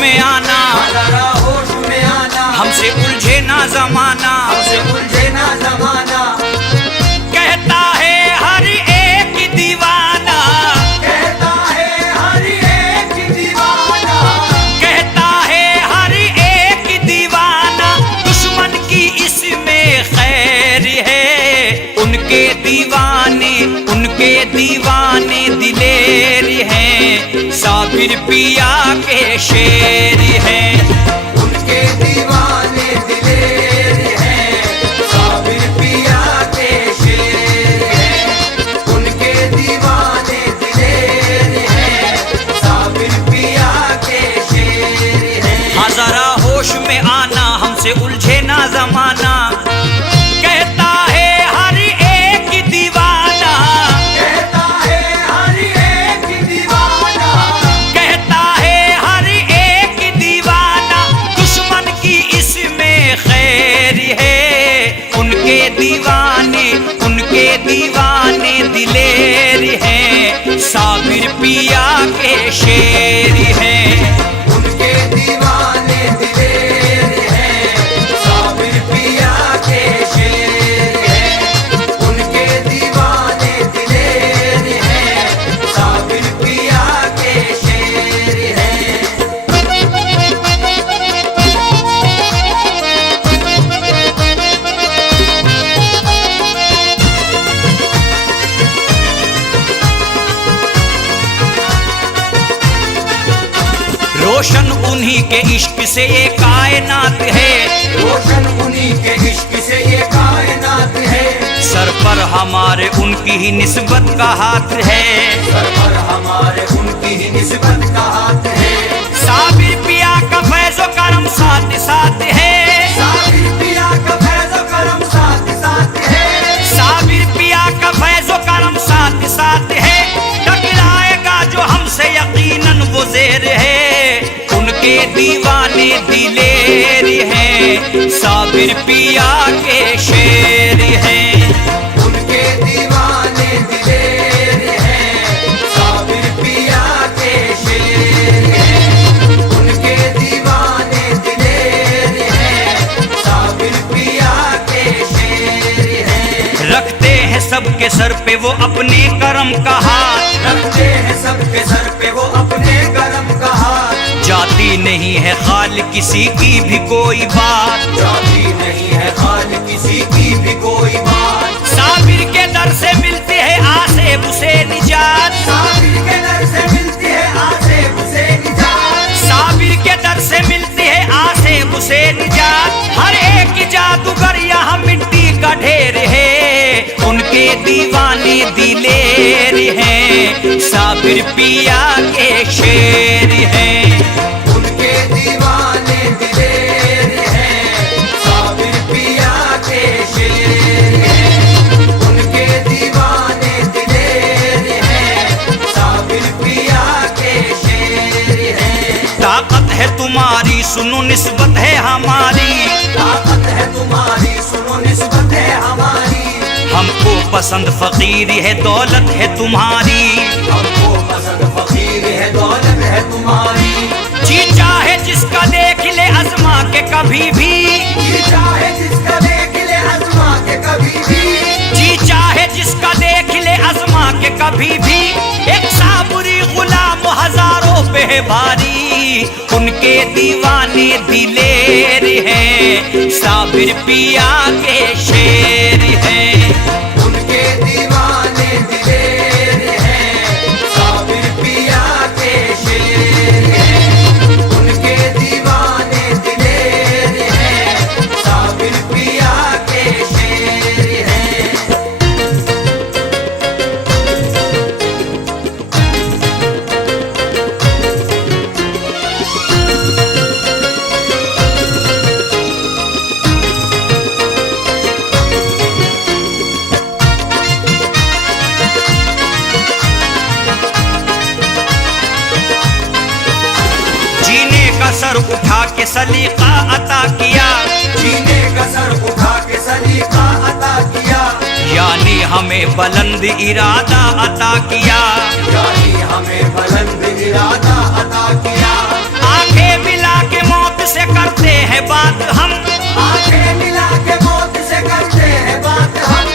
में आना, जरा होश में आना, हमसे उलझे ना जमाना, हमसे उलझे ना जमाना। कहता है हर एक दीवाना, कहता है हर एक दीवाना, कहता है हर एक दीवाना, दुश्मन की इसमें खैर है। उनके दीवाने दिलेर हैं, साबिर पिया के शेर हैं। उनके दीवाने दिलेर हैं, साबिर पिया के शेर हैं। उनके दीवाने दिलेर हैं, साबिर पिया के शेर हैं। हाँ जरा होश में आना, हमसे उलझे ना जमाना। कहता है हर एक दीवाना, कहता है हर एक दीवाना, कहता है हर एक दीवाना, दुश्मन की इसमें खैर है। उनके दीवाने दिलेर हैं, साबिर पिया के शेर हैं। उनके दीवाने दिलेर हैं, साबिर पिया के शेर हैं। उनके दीवाने दिलेर हैं, साबिर पिया के शेर हैं। रोशन उन्हीं के इश्क से ये कायनात है, रोशन उन्हीं के इश्क से ये कायनात है। सर पर हमारे उनकी ही निस्बत का हाथ है। सर पर हमारे उनकी ही निस्बत का हाथ है। साबिर पिया का फैज़ो करम साथ साथ है, साबिर पिया का फैज़ो करम साथ साथ है। साबिर पिया का फैज़ो करम साथ साथ है। टकराएगा जो हमसे यकीनन वो ज़ेर है। उनके दीवाने दिलेर हैं, साबिर पिया के शेर हैं। उनके दीवाने दिलेर हैं, साबिर पिया के शेर हैं। उनके दीवाने दिलेर हैं, साबिर पिया के शेर हैं। रखते हैं सबके सर पे वो अपने करम का हाथ, रखते हैं सबके सर पे वो अपने करम का हाथ। जाती नहीं है खाल किसी की भी कोई बात, जाती नहीं है खाल किसी की भी कोई बात। साबिर के दर से मिलती है आसे उसे निजात, साबिर के दर से मिलती है आसे उसे निजात। साबिर के दर से मिलती है आसे उसे निजात। हर एक जादूगर यहाँ मिट्टी का ढेर है। उनके दीवाने दिलेर हैं, साबिर पिया के शेर हैं। उनके दीवाने दिलेर हैं, साबिर पिया के शेर हैं। उनके दीवाने दिलेर हैं, साबिर पिया के शेर हैं। ताकत है तुम्हारी सुनो निस्बत है हमारी, ताकत है तुम्हारी सुनो निस्बत है हमारी। हमको पसंद फकीर है दौलत है तुम्हारी, हमको पसंद फकीर है दौलत है तुम्हारी। जी चाहे जिसका देख ले आजमा के कभी भी, जी चाहे जिसका देख ले आजमा के कभी भी। जी चाहे जिसका देख ले आजमा के कभी भी। एक साबुरी गुलाम हजारों पे है भारी। उनके दीवाने दिलेर हैं, साबिर पिया के शेर हैं। उनके दीवाने दिलेर हैं, साबिर पिया के शेर हैं। उनके दीवाने दिलेर हैं, साबिर पिया के शेर हैं। सर उठा के सलीका अता किया, जीने का सर उठा के सलीका अता किया। यानी हमें बुलंद इरादा अता किया, यानी हमें बुलंद इरादा अता किया। आंखें से करते हैं बात हम, आंखें मिला के मौत से करते हैं बात हम,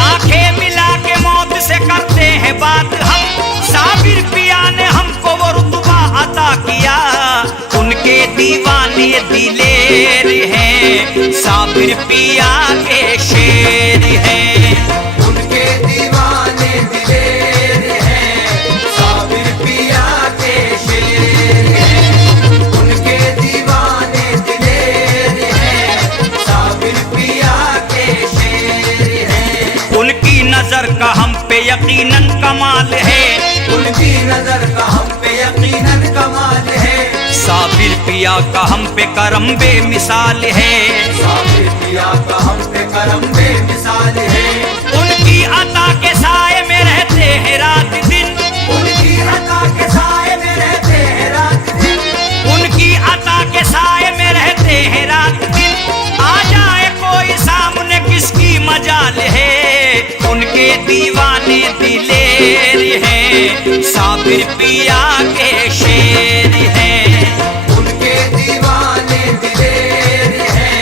आंखें मिला के मौत से करते हैं बात हम। साबिर पिया ने हमको वो रुतबा अता किया, उनके दीवाने दिलेर हैं, साबिर पिया के शेर हैं। उनके दीवाने दिलेर हैं, साबिर पिया के शेर हैं। उनके दीवाने दिलेर हैं, साबिर पिया के शेर हैं। उनकी नजर का हम पे यकीनन कमाल है, उनकी नजर का हम पे यकीनन कमाल है। साबिर पिया का हम पे करम बेमिसाल है, साबिर पिया का हम पे करम बेमिसाल है। उनकी अता के साए में रहते हैं रात दिन, उनकी अता के साए में रहते हैं रात दिन, उनकी अता के साए में रहते हैं रात दिन। आ जाए कोई सामने किसकी मजाल है, उनके दीवाने दिलेर हैं, साबिर पिया के शेर हैं। उनके दीवाने दिलेर हैं,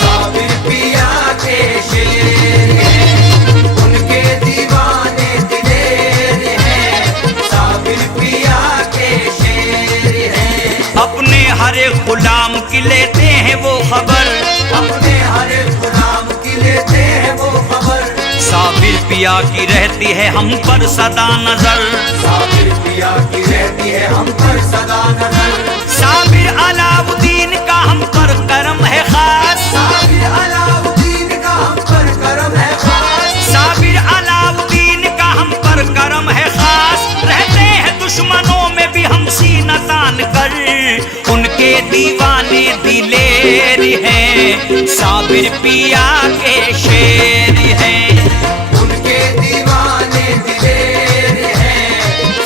साबिर पिया के शेर हैं। उनके दीवाने दिलेर हैं, साबिर पिया के शेर हैं। अपने हर एक गुलाम की लेते हैं वो खबर, अपने हर एक गुलाम की लेते हैं वो खबर। साबिर पिया की रहती है हम पर सदा नजर, साबिर पिया की रहती है हम पर सदा नजर। साबिर अलाउद्दीन का हम पर करम है खास, साबिर अलाउद्दीन का हम पर करम है खास। साबिर अलाउद्दीन का हम पर करम है खास। रहते हैं दुश्मनों में भी हम सीना तान कर, उनके दीवाने दिलेर हैं, साबिर पिया के शेर हैं। उनके दीवाने दिलेर हैं,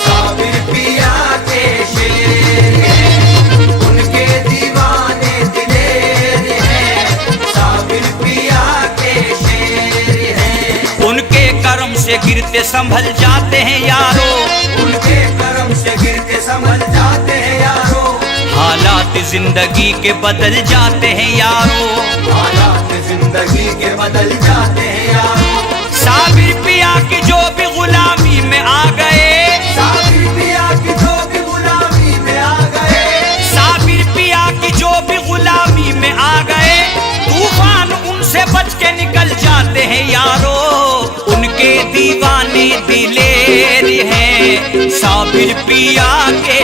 साबिर पिया के शेर हैं। उनके दीवाने दिलेर हैं, साबिर पिया के शेर हैं। उनके करम से गिरते संभल जाते हैं यारो, उनके करम से गिरते संभल जाते हैं यारो। हालात जिंदगी के बदल जाते हैं यारो, हालात जिंदगी के बदल जाते हैं यारो। साबिर पिया की जो भी गुलामी में आ गए, साबिर पिया की जो भी गुलामी में आ गए, साबिर पिया की जो भी गुलामी में आ गए, तूफान उनसे बच के निकल जाते हैं यारो। उनके दीवाने दिलेर हैं, साबिर पिया के